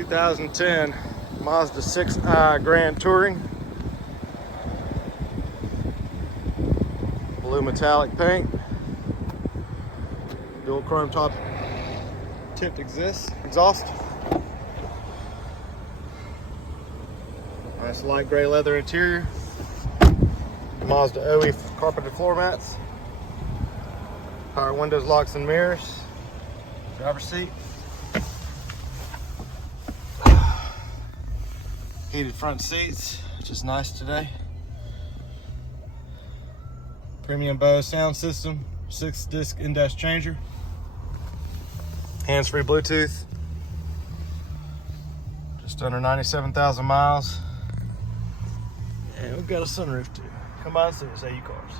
2010 Mazda 6i Grand Touring. Blue metallic paint. Dual chrome top tipped exhaust. Nice light gray leather interior. Mazda OE carpeted floor mats. Power windows, locks, and mirrors. Driver's seat. Heated front seats, which is nice today. Premium Bose sound system, 6-disc in-dash changer. Hands-free Bluetooth. Just under 97,000 miles. And we've got a sunroof too. Come by and see us, AU Cars.